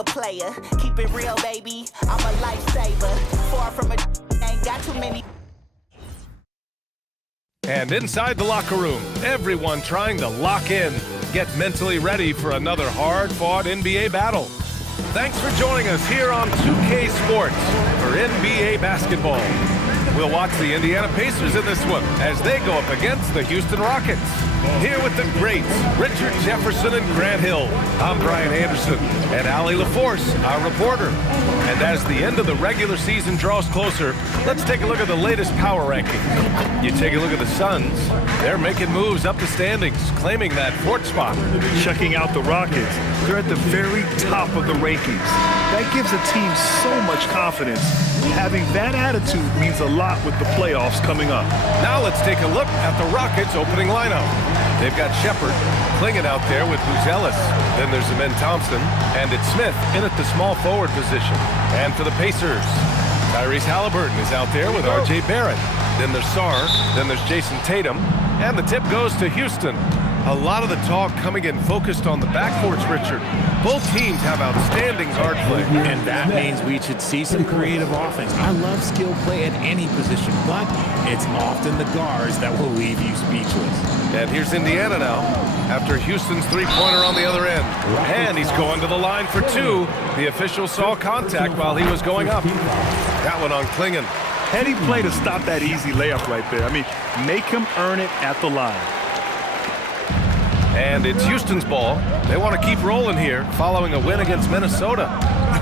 a player. Keep it real, baby. I'm a lifesaver. Far from a ain't got too many. And inside the locker room, everyone trying to lock in, get mentally ready for another hard-fought NBA battle. Thanks for joining us here on 2K Sports for NBA basketball. We'll watch the Indiana Pacers in this one as they go up against the Houston Rockets. Here with the greats, Richard Jefferson and Grant Hill. I'm Brian Anderson, and Hali LaForce, our reporter. And as the end of the regular season draws closer, let's take a look at the latest power rankings. You take a look at the Suns. They're making moves up the standings, claiming that fourth spot. Checking out the Rockets, they're at the very top of the rankings. That gives a team so much confidence. Having that attitude means a lot with the playoffs coming up. Now let's take a look at the Rockets' opening lineup. They've got Shepard, Clingan out there with Buzelis. Then there's Amen Thompson, and it's Smith in at the small forward position. And for the Pacers, Tyrese Halliburton is out there with R.J. Barrett. Then there's Sarr, then there's Jason Tatum, and the tip goes to Houston. A lot of the talk coming in focused on the backcourts, Richard. Both teams have outstanding guard play. And that means we should see some creative offense. I love skill play at any position, but it's often the guards that will leave you speechless. And here's Indiana now, after Houston's three-pointer on the other end. And he's going to the line for two. The official saw contact while he was going up. That one on Clingan. Heady play to stop that easy layup right there. I mean, make him earn it at the line. And it's Houston's ball. They want to keep rolling here following a win against Minnesota.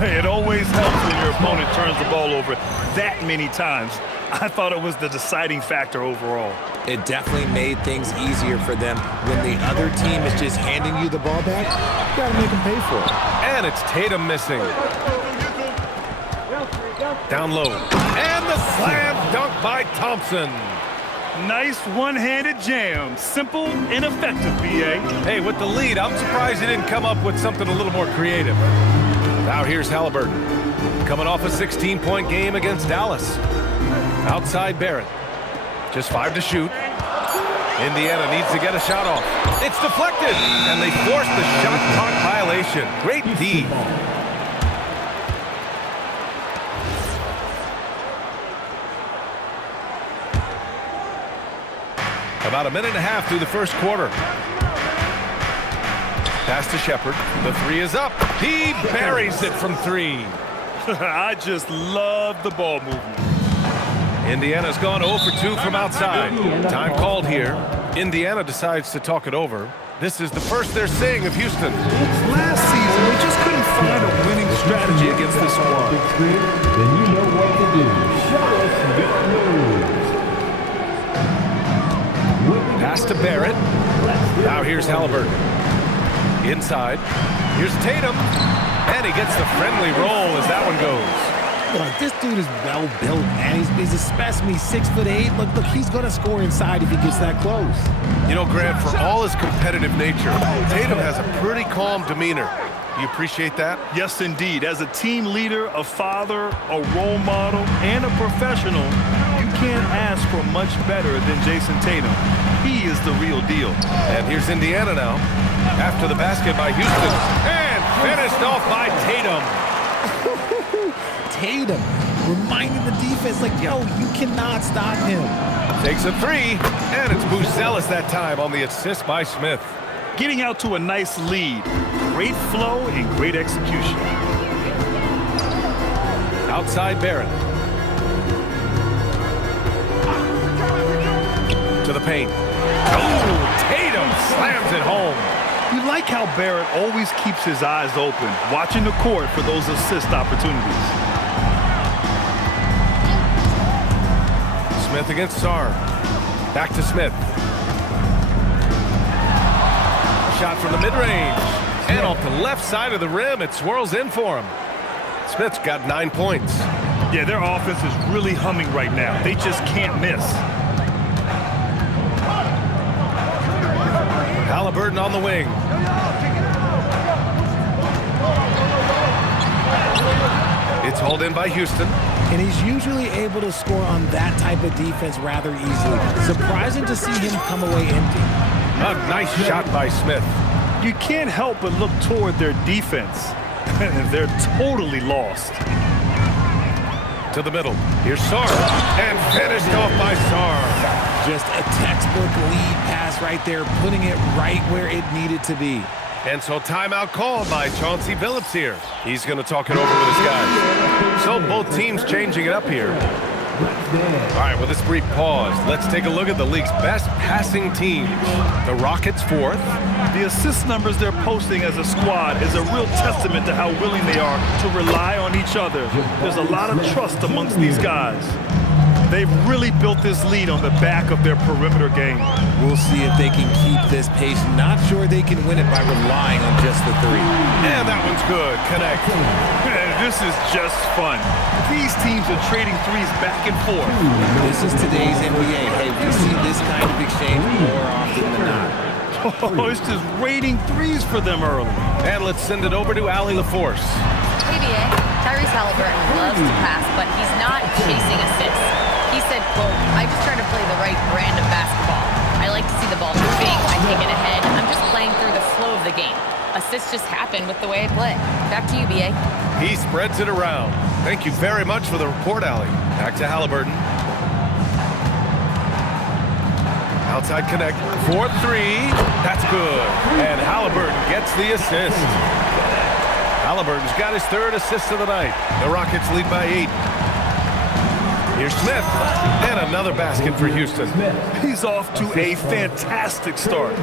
It always helps when your opponent turns the ball over that many times. I thought it was the deciding factor overall. It definitely made things easier for them. When the other team is just handing you the ball back, you got to make them pay for it. And it's Tatum missing. Down low. And the slam dunk by Thompson. Nice one-handed jam. Simple and effective, B.A. Hey, with the lead, I'm surprised he didn't come up with something a little more creative. Now here's Halliburton. Coming off a 16-point game against Dallas. Outside Barrett. Just 5 to shoot. Indiana needs to get a shot off. It's deflected, and they force the shot clock violation. Great D. About a minute and a half through the first quarter. Pass to Shepard. The three is up. He buries it from three. I just love the ball movement. Indiana's gone 0 for 2 from outside. Time called here. Indiana decides to talk it over. This is the first they're seeing of Houston. Last season, they just couldn't find a winning strategy against this squad. Then you know what to do. Show us your moves. Pass to Barrett. Now here's Halliburton. Inside. Here's Tatum. And he gets the friendly roll as that one goes. Look, this dude is well-built, man. He's a specimen. He's 6'8". Look, he's going to score inside if he gets that close. You know, Grant, for all his competitive nature, Tatum has a pretty calm demeanor. You appreciate that? Yes, indeed. As a team leader, a father, a role model, and a professional, you can't ask for much better than Jason Tatum. He is the real deal. And here's Indiana now. After the basket by Houston. And finished off by Tatum. Tatum reminding the defense, like, yo, you cannot stop him. Takes a three. And it's Buzelis that time on the assist by Smith. Getting out to a nice lead. Great flow and great execution. Outside Barrett. To the paint. Oh, Tatum slams it home. You like how Barrett always keeps his eyes open, watching the court for those assist opportunities. Smith against Sarr. Back to Smith. Shot from the mid-range. And off the left side of the rim, it swirls in for him. Smith's got 9 points. Yeah, their offense is really humming right now. They just can't miss. Halliburton on the wing. It's hauled in by Houston. And he's usually able to score on that type of defense rather easily. Surprising to see him come away empty. A nice shot by Smith. You can't help but look toward their defense. And they're totally lost. To the middle. Here's Sar. And finished off by Sar. Just a textbook lead pass right there, putting it right where it needed to be. And so timeout called by Chauncey Billups here. He's going to talk it over with his guys. So both teams changing it up here. All right, with this brief pause, let's take a look at the league's best passing teams. The Rockets 4th. The assist numbers they're posting as a squad is a real testament to how willing they are to rely on each other. There's a lot of trust amongst these guys. They've really built this lead on the back of their perimeter game. We'll see if they can keep this pace. Not sure they can win it by relying on just the three. And that one's good. Connect. This is just fun. These teams are trading threes back and forth. This is today's NBA. Hey, we see this kind of exchange more often than not. Oh, it's just raining threes for them early. And let's send it over to Hali LaForce. NBA, Tyrese Halliburton loves to pass, but he's not chasing assists. He said, quote, I just try to play the right brand of basketball. I like to see the ball moving, I take it ahead. I'm just playing through the flow of the game. Assists just happen with the way I play. Back to you, BA. He spreads it around. Thank you very much for the report, Hali. Back to Halliburton. Outside connect for 3. That's good. And Halliburton gets the assist. Halliburton's got his 3rd assist of the night. The Rockets lead by 8. Here's Smith, and another basket for Houston. He's off to a fantastic start.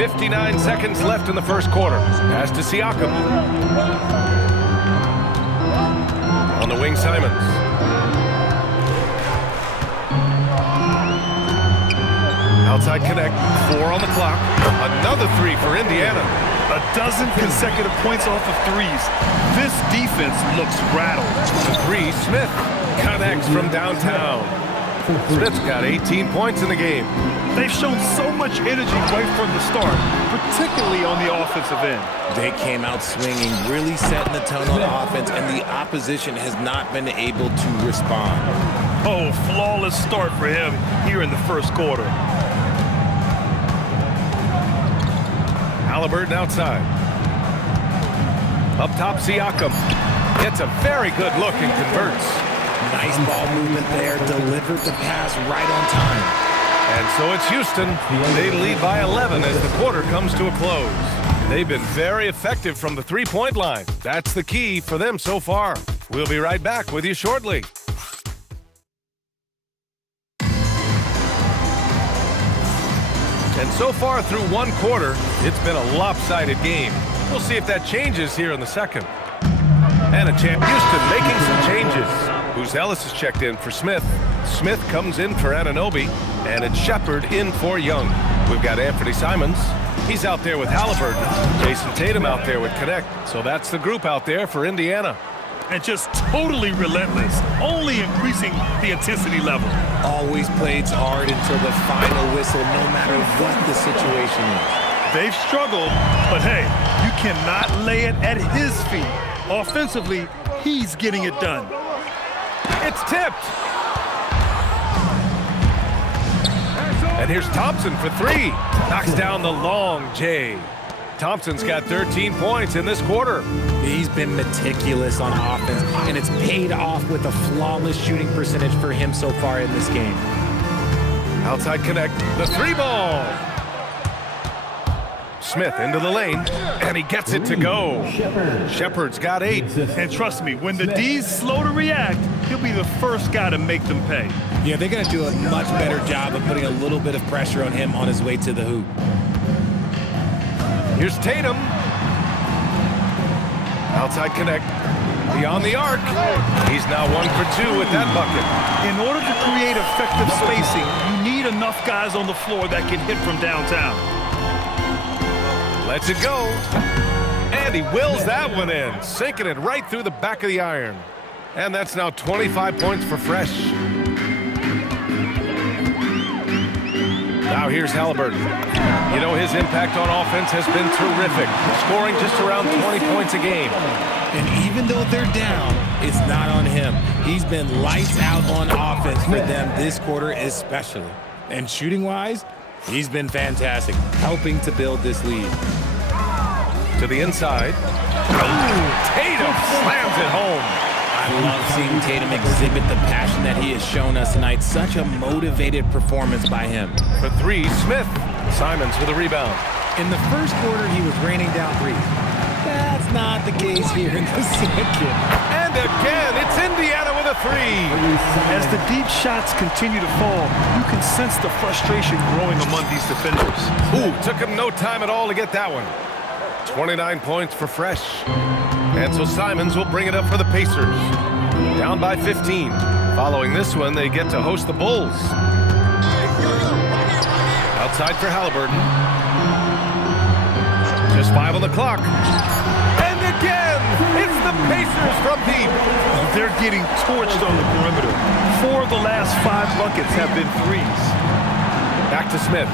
59 seconds left in the first quarter. Pass to Siakam. On the wing, Simons. Outside connect, 4 on the clock. Another 3 for Indiana. A dozen consecutive points off of threes. This defense looks rattled. The 3, Smith. Connects from downtown. Smith's got 18 points in the game. They've shown so much energy right from the start, particularly on the offensive end. They came out swinging, really setting the tone on offense, and the opposition has not been able to respond. Oh, flawless start for him here in the first quarter. Halliburton outside. Up top, Siakam. Gets a very good look and converts. Nice ball movement there. Delivered the pass right on time. And so it's Houston. They lead by 11 as the quarter comes to a close. They've been very effective from the three-point line. That's the key for them so far. We'll be right back with you shortly. And so far through one quarter, it's been a lopsided game. We'll see if that changes here in the second. And a champ. Houston making some changes. Who's Ellis is checked in for Smith. Smith comes in for Anunoby, and it's Shepard in for Young. We've got Anthony Simons. He's out there with Halliburton. Jason Tatum out there with Connect. So that's the group out there for Indiana. And just totally relentless, only increasing the intensity level. Always plays hard until the final whistle, no matter what the situation is. They've struggled, but hey, you cannot lay it at his feet. Offensively, he's getting it done. It's tipped. And here's Thompson for 3. Knocks down the long J. Thompson's got 13 points in this quarter. He's been meticulous on offense, and it's paid off with a flawless shooting percentage for him so far in this game. Outside connect, the 3 ball. Smith into the lane, and he gets it to go. Shepard's got 8. And trust me, when the D's slow to react, he'll be the first guy to make them pay. Yeah, they're going to do a much better job of putting a little bit of pressure on him on his way to the hoop. Here's Tatum. Outside connect. Beyond the arc. He's now 1 for 2 with that bucket. In order to create effective spacing, you need enough guys on the floor that can hit from downtown. Lets it go. And he wills that one in, sinking it right through the back of the iron. And that's now 25 points for Fresh. Now here's Halliburton. You know, his impact on offense has been terrific, scoring just around 20 points a game. And even though they're down, it's not on him. He's been lights out on offense for them this quarter especially. And shooting-wise, he's been fantastic, helping to build this lead. To the inside. Tatum slams it home. I love seeing Tatum exhibit the passion that he has shown us tonight. Such a motivated performance by him. For three, Smith. Simons with a rebound. In the first quarter, he was raining down threes. That's not the case here in the second. And again, it's Indiana with a three. As the deep shots continue to fall, you can sense the frustration growing among these defenders. Ooh, took him no time at all to get that one. 29 points for Fresh. And so Simons will bring it up for the Pacers. Down by 15. Following this one, they get to host the Bulls. Outside for Halliburton. Just 5 on the clock. And again, it's the Pacers from deep. They're getting torched on the perimeter. 4 of the last 5 buckets have been threes. Back to Smith.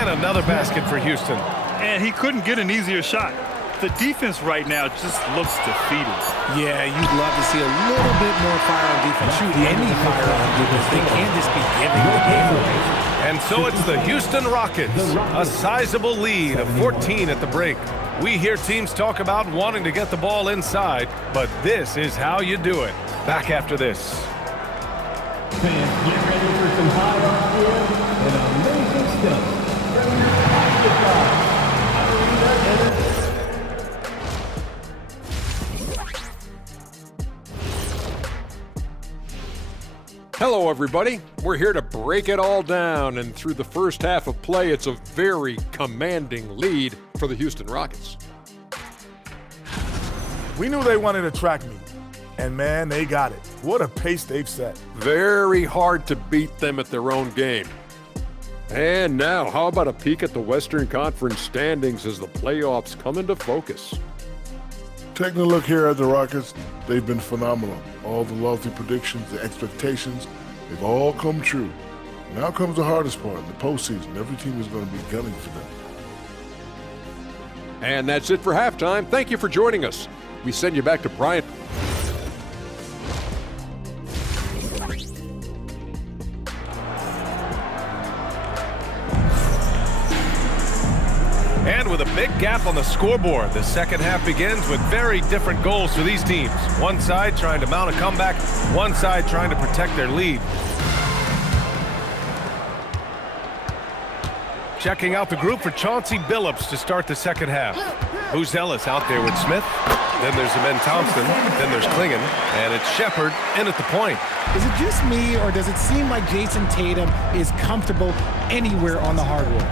And another basket for Houston. And he couldn't get an easier shot. The defense right now just looks defeated. Yeah, you'd love to see a little bit more fire on defense. Shoot, any fire on defense. They can't just be giving the game away. And so it's the Houston Rockets, a sizable lead of 14 at the break. We hear teams talk about wanting to get the ball inside, but this is how you do it. Back after this. Fans, get ready for some high octane and amazing stuff. From your basketball. Hello, everybody. We're here to break it all down, and through the first half of play, it's a very commanding lead for the Houston Rockets. We knew they wanted a track meet, and man, they got it. What a pace they've set. Very hard to beat them at their own game. And now, how about a peek at the Western Conference standings as the playoffs come into focus? Taking a look here at the Rockets, they've been phenomenal. All the lofty predictions, the expectations, they've all come true. Now comes the hardest part, the postseason. Every team is going to be gunning for them. And that's it for halftime. Thank you for joining us. We send you back to Brian. And with a big gap on the scoreboard, the second half begins with very different goals for these teams. One side trying to mount a comeback, one side trying to protect their lead. Checking out the group for Chauncey Billups to start the second half. Who's Ellis out there with Smith? Then there's Amen Thompson. Then there's Klingon. And it's Shepard in at the point. Is it just me, or does it seem like Jason Tatum is comfortable anywhere on the hardwood?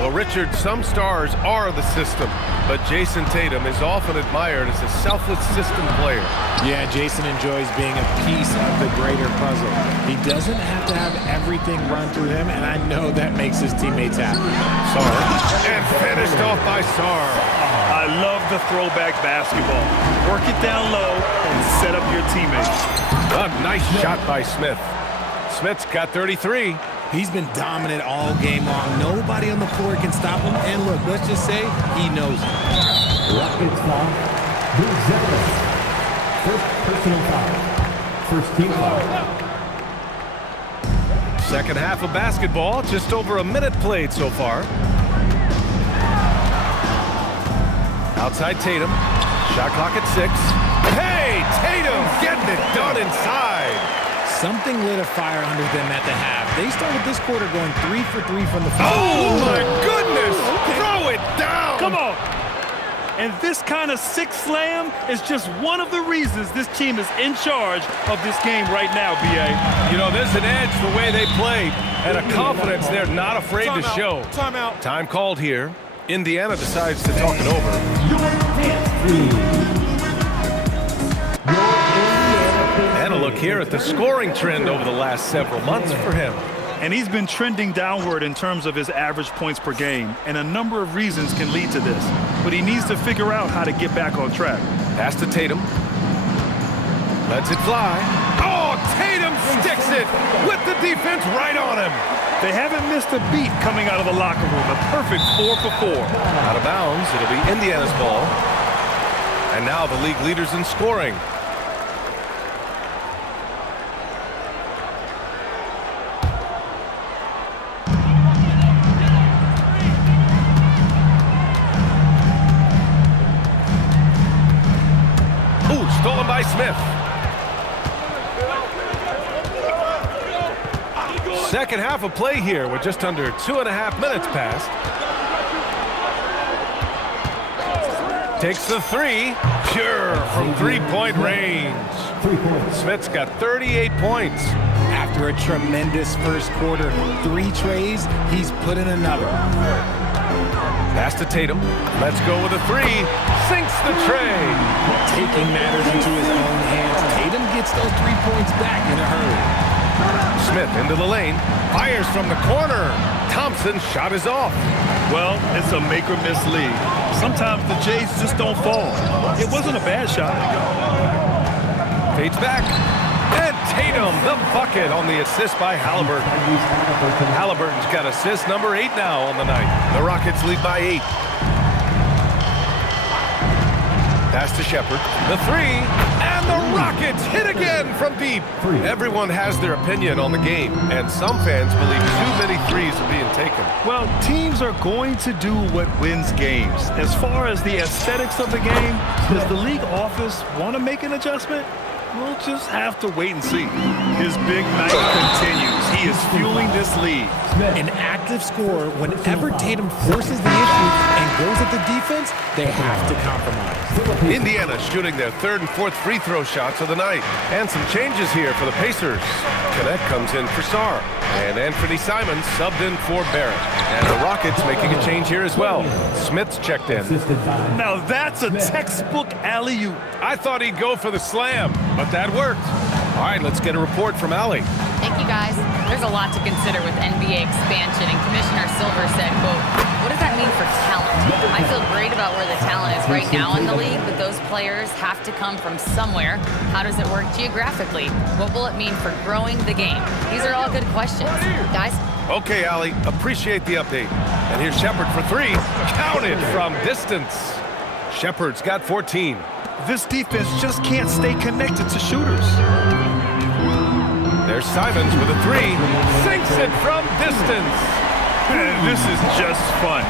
Well, Richard, some stars are the system, but Jason Tatum is often admired as a selfless system player. Yeah, Jason enjoys being a piece of the greater puzzle. He doesn't have to have everything run through him, and I know that makes his teammates happy. Sarr, and finished off by Sarr. I love the throwback basketball. Work it down low and set up your teammates. A nice shot by Smith. Smith's got 33. He's been dominant all game long. Nobody on the floor can stop him. And look, let's just say he knows it. Rockets foul. Xavier. First personal foul. First team foul. Second half of basketball, just over a minute played so far. Outside Tatum. Shot clock at 6. Hey, Tatum getting it done inside. Something lit a fire under them at the half. They started this quarter going 3 for 3 from the field. Oh, my goodness! Throw it down! Come on! And this kind of six slam is just one of the reasons this team is in charge of this game right now, B.A. You know, there's an edge the way they played and a confidence they're not afraid to show. Timeout. Time called here. Indiana decides to talk it over. And a look here at the scoring trend over the last several months for him. And he's been trending downward in terms of his average points per game, and a number of reasons can lead to this. But he needs to figure out how to get back on track. Pass to Tatum. Lets it fly. Oh, Tatum sticks it with the defense right on him. They haven't missed a beat coming out of the locker room. A perfect 4 for 4. Out of bounds, it'll be Indiana's ball. And now the league leaders in scoring. Second half of play here with just under 2.5 minutes passed. Takes the three, pure from three-point range. Smith's got 38 points. After a tremendous first quarter, 3 trays, he's put in another. Pass to Tatum. Let's go with a three. Sinks the tray. Taking matters into his own hands, Tatum gets those 3 points back in a hurry. Smith into the lane. Fires from the corner. Thompson's shot is off. Well, it's a make-or-miss league. Sometimes the Jays just don't fall. It wasn't a bad shot. Fades back. And Tatum, the bucket on the assist by Halliburton. Halliburton's got assist number 8 now on the night. The Rockets lead by 8. Pass to Shepherd. The three. And the Rockets hit again from deep. Everyone has their opinion on the game, and some fans believe too many threes are being taken. Well, teams are going to do what wins games. As far as the aesthetics of the game, does the league office want to make an adjustment? We'll just have to wait and see. His big night continues. He is fueling this lead. An active scorer, whenever Tatum forces the issue and goes at the defense, they have to compromise. Indiana shooting their 3rd and 4th free throw shots of the night. And some changes here for the Pacers. Connect comes in for Sarr. And Anthony Simons subbed in for Barrett. And the Rockets making a change here as well. Smith's checked in. Now that's a textbook alley-oop. I thought he'd go for the slam, but that worked. All right, let's get a report from Hali. Thank you, guys. There's a lot to consider with NBA expansion, and Commissioner Silver said, quote, what does that mean for talent? I feel great about where the talent is right now in the league, but those players have to come from somewhere. How does it work geographically? What will it mean for growing the game? These are all good questions. Guys? Okay, Hali, appreciate the update. And here's Shepherd for three. Counted from distance. Shepherd's got 14. This defense just can't stay connected to shooters. There's Simons with a three. Sinks it from distance. This is just fun.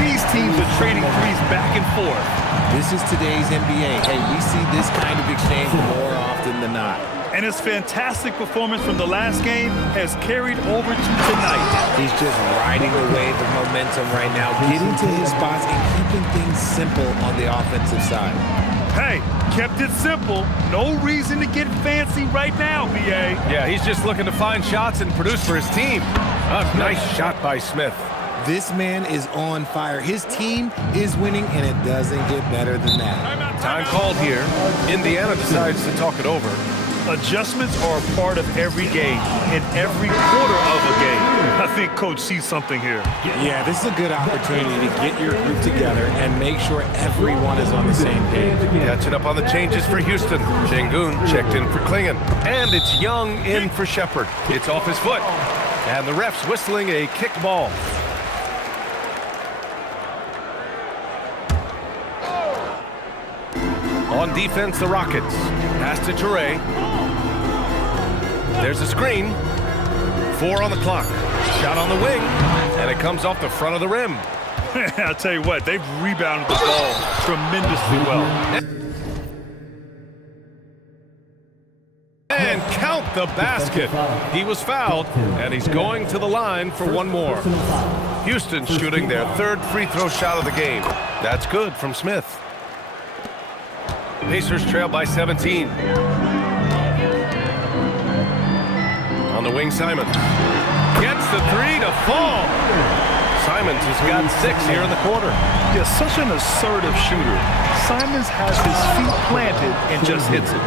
These teams are trading threes back and forth. This is today's NBA. Hey, we see this kind of exchange more often than not. And his fantastic performance from the last game has carried over to tonight. He's just riding away the momentum right now, getting to his spots and keeping things simple on the offensive side. Hey, kept it simple. No reason to get fancy right now, BA. Yeah, he's just looking to find shots and produce for his team. A nice shot by Smith. This man is on fire. His team is winning, and it doesn't get better than that. Time called here. Indiana decides to talk it over. Adjustments are a part of every game, in every quarter of a game. I think Coach sees something here. Yeah, this is a good opportunity to get your group together and make sure everyone is on the same page. Catching up on the changes for Houston. Sengun checked in for Klingon. And it's Young in for Shepherd. It's off his foot. And the ref's whistling a kick ball. On defense, the Rockets. Pass to Toure. There's a screen. 4 on the clock. Shot on the wing. And it comes off the front of the rim. I'll tell you what, they've rebounded the ball tremendously well. And count the basket. He was fouled, and he's going to the line for one more. Houston shooting their 3rd free throw shot of the game. That's good from Smith. Pacers trail by 17. On the wing, Simons. Gets the three to fall. Simons has got 6 here in the quarter. Yeah, such an assertive shooter. Simons has his feet planted and just hits it.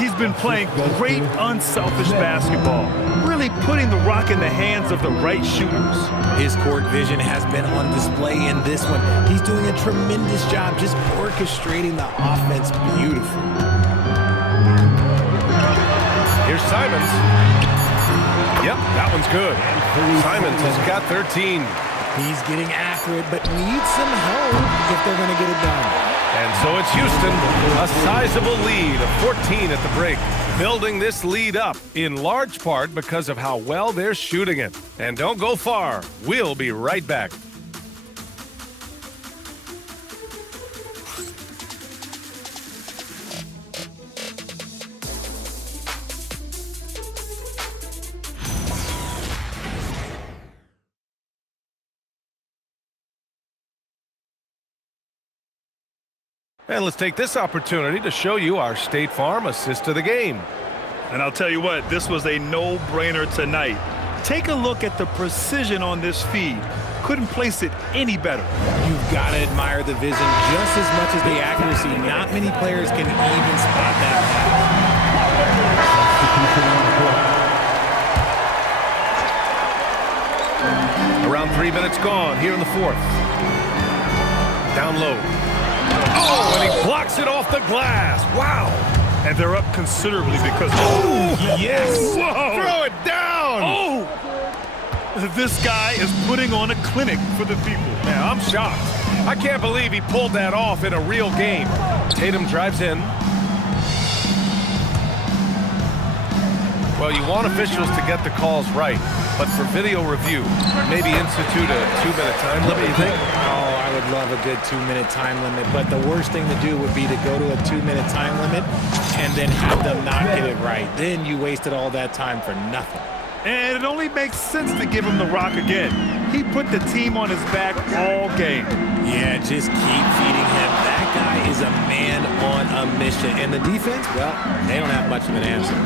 He's been playing great, unselfish basketball, really putting the rock in the hands of the right shooters. His court vision has been on display in this one. He's doing a tremendous job just orchestrating the offense beautifully. Here's Simons. Yep, that one's good. Simons has got 13. He's getting after it, but needs some help if they're going to get it done. And so it's Houston, a sizable lead of 14 at the break. Building this lead up in large part because of how well they're shooting it. And don't go far. We'll be right back. And let's take this opportunity to show you our State Farm assist of the game. And I'll tell you what, this was a no-brainer tonight. Take a look at the precision on this feed. Couldn't place it any better. You've got to admire the vision just as much as the accuracy. Not many players can even spot that pass. Around 3 minutes gone here in the fourth. Down low. Oh, and he blocks it off the glass. Wow. And they're up considerably because... Oh, yes. Whoa. Throw it down. Oh. This guy is putting on a clinic for the people. Yeah, I'm shocked. I can't believe he pulled that off in a real game. Tatum drives in. Well, you want officials to get the calls right, but for video review, maybe institute a 2-minute time limit, you think? Oh, I would love a good 2-minute time limit, but the worst thing to do would be to go to a 2-minute time limit and then have them not get it right. Then you wasted all that time for nothing. And it only makes sense to give him the rock again. He put the team on his back all game. Yeah, just keep feeding him. That guy is a man on a mission. And the defense, well, they don't have much of an answer.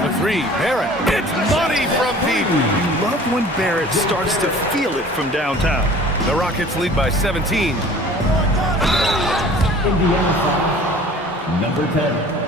The three, Barrett. It's money from deep. You love when Barrett starts to feel it from downtown. The Rockets lead by 17. Indiana foul, number 10.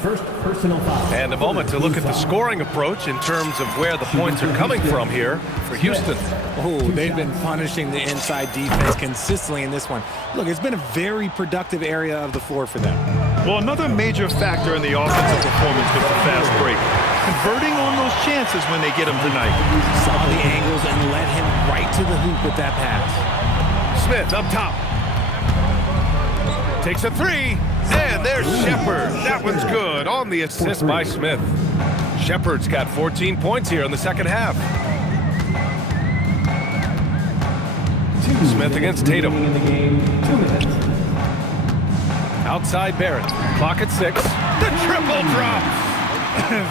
First personal foul. And a moment to look at the scoring approach in terms of where the points are coming from here for Houston. Oh, they've been punishing the inside defense consistently in this one. Look, it's been a very productive area of the floor for them. Well, another major factor in the offensive performance was the fast break. Converting on those chances when they get them tonight. Saw the angles and led him right to the hoop with that pass. Smith up top. Takes a three. And there's Shepard. That one's good on the assist by Smith. Shepard's got 14 points here in the second half. Smith against Tatum. In the game, 2 minutes. Outside Barrett. Clock at 6. The triple drops.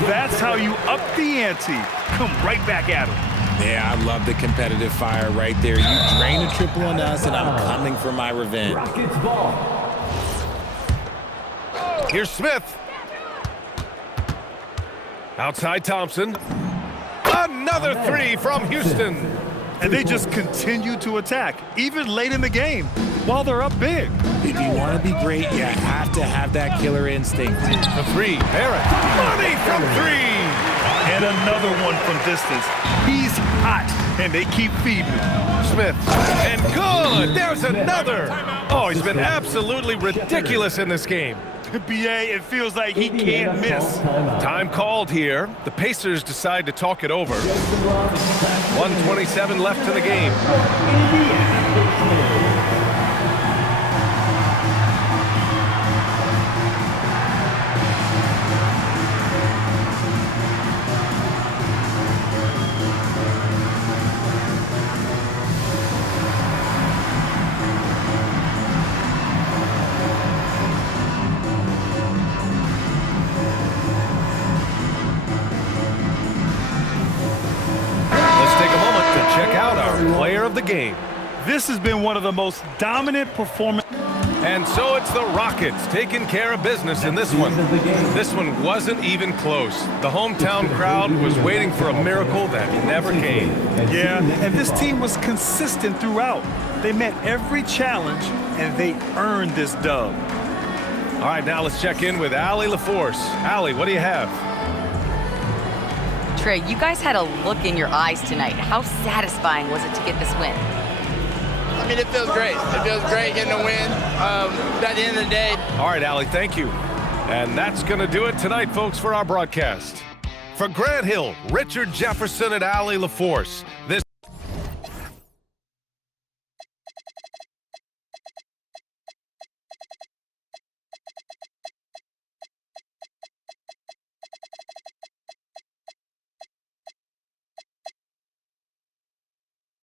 That's how you up the ante. Come right back at him. Yeah, I love the competitive fire right there. You drain a triple on us, and I'm coming for my revenge. Rockets ball. Here's Smith. Outside Thompson. Another three from Houston. And they just continue to attack, even late in the game, while they're up big. If you want to be great, you have to have that killer instinct. The three, Barrett. Money from three. And another one from distance. He's hot, and they keep feeding him. Smith. And good. There's another. Oh, he's been absolutely ridiculous in this game. BA, it feels like he can't miss. Time called here. The Pacers decide to talk it over. 1:27 left in the game. Player of the game. This has been one of the most dominant performances. And so it's the Rockets taking care of business in this one. This one wasn't even close. The hometown crowd was waiting for a miracle that never came. Yeah, and this team was consistent throughout. They met every challenge, and they earned this dub. All right, now let's check in with Hali LaForce. Hali, what do you have? Trey, you guys had a look in your eyes tonight. How satisfying was it to get this win? I mean, it feels great. It feels great getting a win. At the end of the day. All right, Hali, thank you. And that's going to do it tonight, folks, for our broadcast. For Grant Hill, Richard Jefferson, and Hali LaForce, this